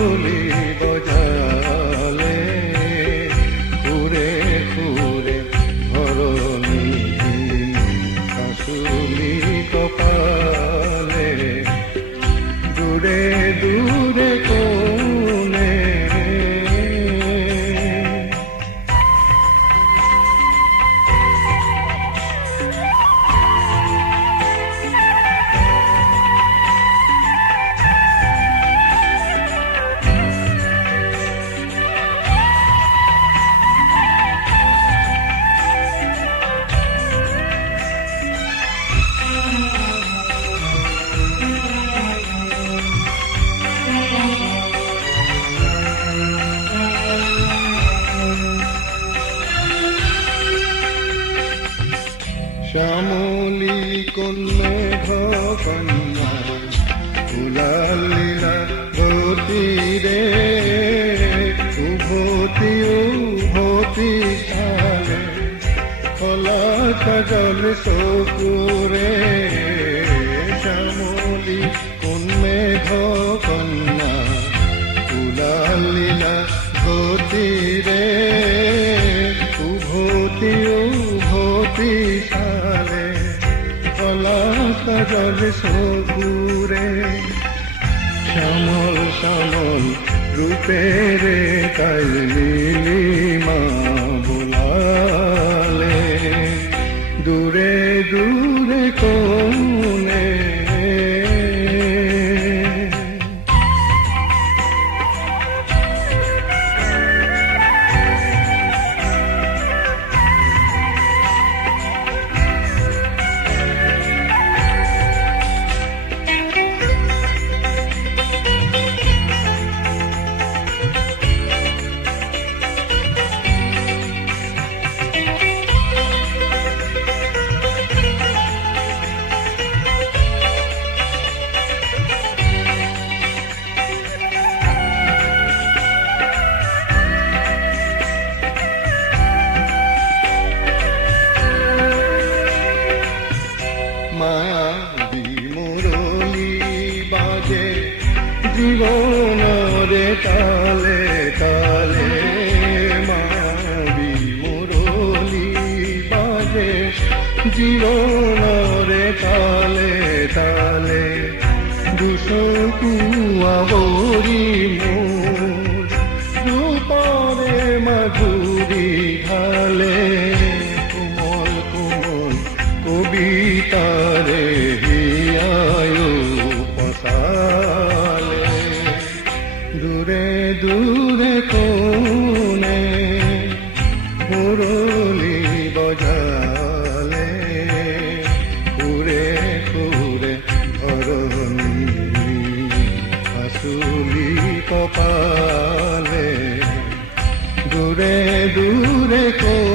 মুরলি বজালে ঘুরে ঘুরে ধরণী হাসুলি কপালে দূরে দূরে কোণে শ্যামলী কন্যে কন্যা ফুলালীলা গতিরে উভতি উভতি চালে কলা কাজল চকুরে শ্যামলী কন্যে কন্যা ফুলালীলা গতিরে উভতি উভতি চালে কলা কাজল চকুরে শ্যামল শ্যামল রূপেরে তাই নীলিমা বোলালে দূরে দূরে কোণে মায়াবী মুরলি বাজে জীবনরে তালে তালে মায়াবী মুরলি বাজে জীবনরে তালে তালে দুশকু আবরি মোর রূপরে মাধুরী ঢালে কোমল কোমল কবিতারে হিয়ায়ু পসালে দূরে দূরে কোণে মুরলি বজালে ঘুরে ঘুরে ধরণী হাসুলি কপালে দূরে দূরে কোণে